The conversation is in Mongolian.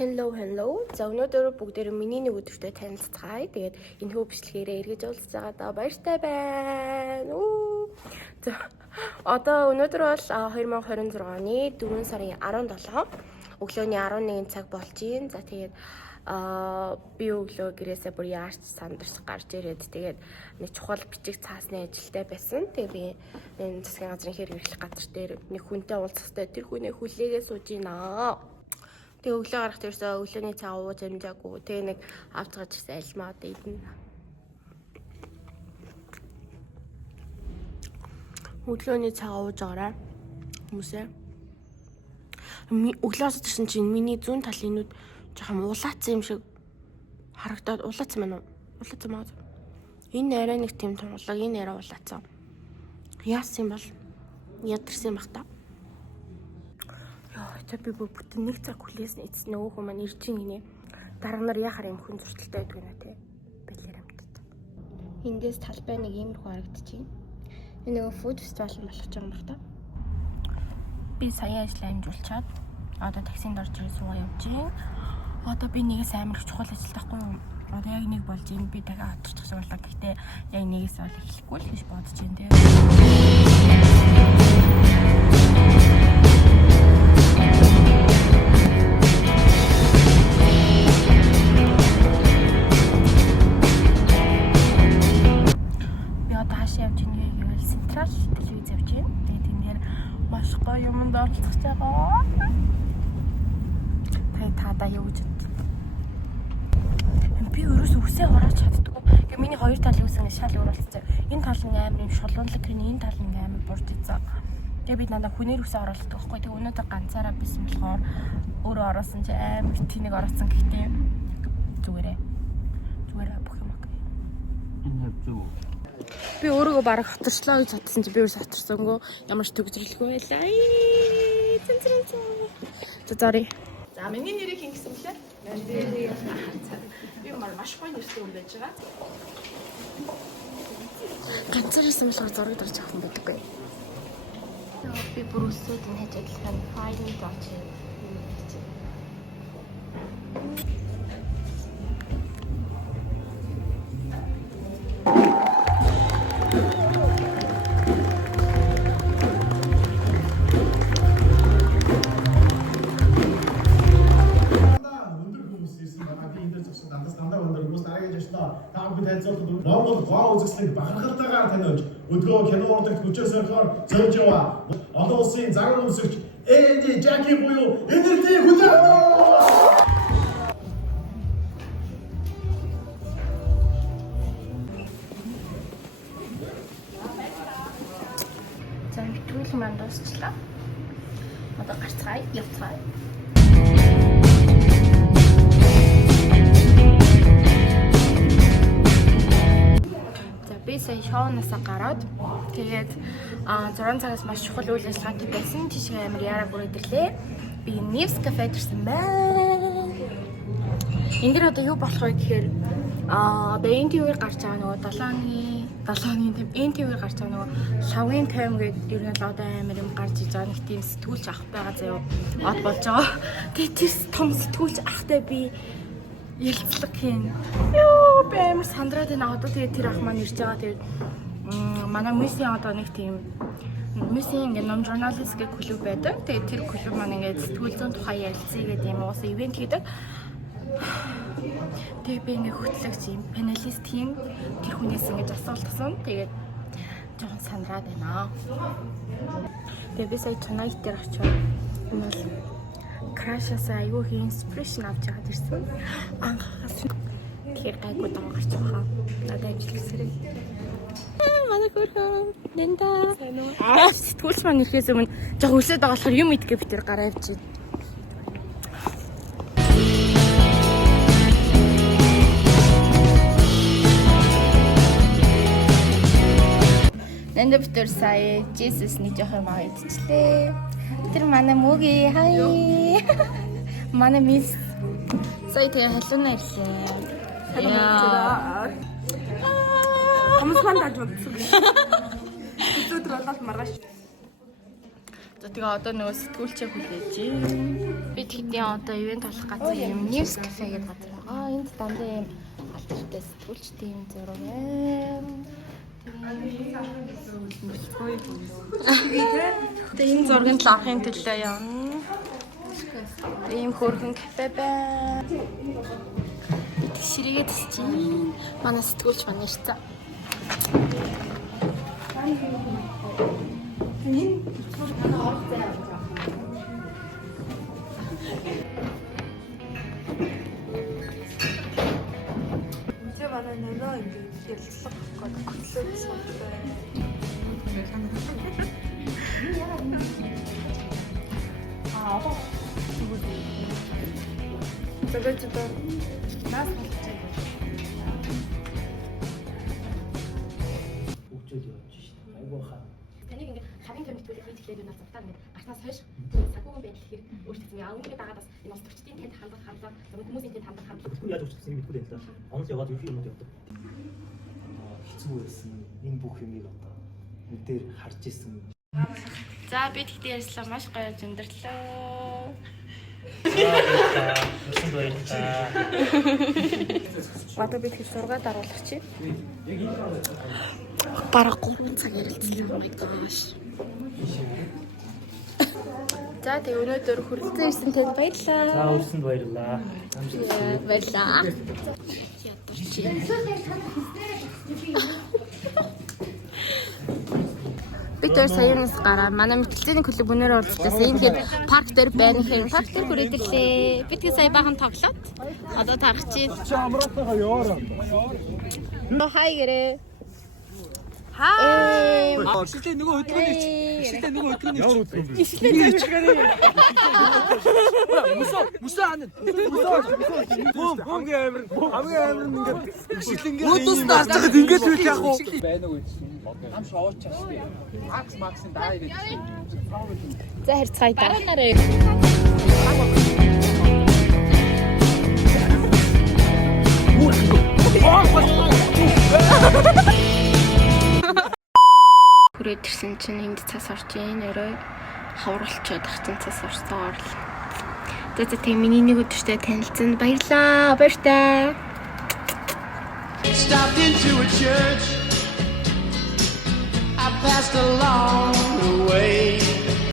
Hello. За өнөөдөр бүгдээрээ миний нэг өдөртөө танилцгаая. Тэгээд энэ хөө бичлэгээрээ эргэж уулзаж байгаадаа баяртай байна. За одоо өнөөдөр бол 2026 оны 4 сарын 17 өглөөний 11 цаг болж байна. За тэгээд би өглөө гэрээсээ бүр яарч сандарч гарч ирээд тэгээд нэг чухал бичиг цаасны ажилтай байсан. Тэгээд би энэ засгийн газрын хэрэглэх газар дээр нэг хүнтэй уулзахтай тэр хүнээ хүлээгээ сууж байна. Тэгээ өглөө гарахт ерөөсөө өглөөний цаа ууж амжаагүй. Тэгээ нэг авч гаж ирсэн альмаа одоо идэнэ. Өглөөний цаа ууж байгаарай. Хүмүүсээ. Өглөөс ирсэн чинь миний зүүн талын нүд жоохон улаацсан юм шиг харагдаад улаацсан байна уу? Улаацсан маа. Энэ арай нэг тийм тунгалаг, энэ арай улаацсан. Яасан юм бол ядарсан юм бах та. Би бүтэн нэг цаг хүлээсэн эцэс нөгөө хүмүүс маань ирж гинэ. Дарга нар яхаар юм хүн зурталтай байдаг нэ тэ. Бэлэр амтд. Эндээс талбай нэг иймэрхүү харагдчихээн. Энэ нөгөө фуд фестивал болох ч юм баг та. Би сая ажил амжуулчаад одоо таксинд орж ирээ суугаа явж гин. Одоо би нэгээс амар их чухал ажил тахгүй юу? Одоо яг нэг болж ин би дахиад очих шиг болоо. Гэхдээ яг нэгээс бол эхлэхгүй л гэж бодож байна тэ. Юмд оролцож байгаа. Та юу гэж би өрөөс үсээ орооч чаддгүй. Ингээ миний хоёр талын үс ингэ шал өөрөлдсөн. Энэ тал нь амар юм шулуунлаг гэх энэ тал нь амар бурж ийцээ. Тэгээ би надаа хүнээр үсээ оролддог байхгүй. Тэгээ өнөөдөр ганцаараа бисэн болохоор өөрөө ороосон чи амар тэнэг ороосон гэхдээ зүгээрээ бүх юм окей. Энэ яг зүг. Би өөрийгөө бараг хоторчлоо гэж бодсон чи би өөрөө хоторсонгүй ямар ч төгсрөлгүй байлаа. За sorry. За миний нэрийг хин гэсэн блэ? Би маш гоё нэртэй хүн байж байгаа. Ганцаарсан болохоор зураг дарж авах юм байдаггүй. Би бүр өсөөд энэ хийж ажиллах нь файлын дооч юм. Монгол гоо үзэсгэлэнг бахархалтайгаар таниулж өдгөө кино урлагт хүчээс орохоор зөөж яваа. Олон улсын загвар өмсөгч Энди Жаки буюу энерги хүлээнэ. За битрүүл маань дуусчлаа. Одоо гарцгаая, явцгаая. Би сая шоунасаа гараад тэгээд 6 цагаас маш чухал үйл ажиллагаатай байсан. Тийш амар яраа бүрээдэрлээ. Би Nivs кафед ирсэн байна. Энд дэр одоо юу болох вэ гэхээр одоо NTV-ээр гарч байгаа нөгөө 7-ны тийм NTV-ээр гарч байгаа нөгөө шавын тайм гэдэг ерөнхийдөө одоо амар юм гарч иж байгаа нэг тийм сэтгүүлч ах байгаа заяа. Од болж байгаа. Тэгээд тэр том сэтгүүлч ахтай би ялцлаг хийн. Ёо би амар сандраад байна. Одоо тэгээд тэр ах маань ирж байгаа. Тэгээд манай мөсийн одоо нэг тийм мөсийн ингээ ном журналист гэх клуб байдаг. Тэгээд тэр клуб маань ингээ сэтгүүл зүйн тухай ярилцъя гэдэг юм уус ивент хийдэг. Тэгээд би ингээ хөтлөгч юм панелист хийн. Тэр хүнээс ингээ асуулт асууна. Тэгээд жоохон сандраад байна. Тэгээд би сая tonight дээр очив. Энэ бол Крашасаа аюу хин инспирэшн авч байгаа гэсэн. Анхаас тэр гайгүй дан гарч байгаа. Надад ажилласарай. Манай хөрхөө нэнда. Сэтгүүлч маань ирэхээс өмнө жоо өсөд байгаа болохоор юм идгээ би тэр гараа авч байна. Нэнда битэр сая Jesus-ний жоохон маа идчихлээ. Тэр манай мөги хай. Манай мис. Сая тэгээ халуунаа ирлээ. Яа. Хүмүүс маань даж бодсон. Өдөр болоод маргааш. За тэгээ одоо нөгөө сэтгүүлчээ хүлээж. Би тэгтээ одоо ивент болох газар юм Nivs Cafe гэдэг газар байгаа. Энд дандаа юм алдартай сэтгүүлчтэй юм зураг байна. Тэгээ энэ зургийг л авахын төлөө явна. Ийм хөөрхөн кафе байна. Ширээгээ тасчих. Манай сэтгүүлч манай шүү. 이제 말하면 이제 연락과 급속히 선택해. 저거지도 나스 Таныг ингээд хавийн комит төлөв хэлэхээр надад цагдаа ингээд гарснаас хойш сагуугийн байдал хэрэг өөрчлөгдсөн. Яа үүнийг дагаад бас энэ улс төрчдийн танд хандах хандлага, хүмүүсийн танд хандах хандлага. Тэгвэл яаж учрсан юм мэдгүй л да. Онц яваад юу юм явдаг. Хэцүү байсан. Энэ бүх юмыг одоо энэ дээр харж исэн. За би тэгтээ ярьслаа маш гоё зөндөрлөө. Өсөнд баярлалаа. Одоо би тэг 6 даруулагч. Бараг 3 цаг ярилцлаа. Oh my gosh. За тэг өнөөдөр хүрэлцэн ирсэн танд баярлалаа. За өсөнд баярлалаа. Баярлалаа. Бид өөр саянаас гараа манай мэтгэлцээний клуб өнөөр оролцсон. Ингээд парк дээр байна хэм. Парк дээр хүрээдэрлээ. Бид тэгээ сая бахан тоглоод одоо тарах чинь. Хай гэрээ. Хай. Ишилтэй нөгөө хөдөлгөөний ишилтэй нөгөө хөдөлгөөний Ямар үтгэн бэ? ишилтэй мөсөө ана бомгийн амир хамгийн амир ингээд ишилэнгээ мөдөөс наачаад ингээд үйл яах вэ байна уу гэсэн ам шоочаас тий максын даа ирээд За харьцгаая дараа нараа. Хүрээд ирсэн чинь энд цас орж ийн өрөө хавруулчаад ах чинь цас орсоор л. За тэг миний нэг өдөртөө танилцсан баярлаа. Баяртай. Stopped into a church. I passed along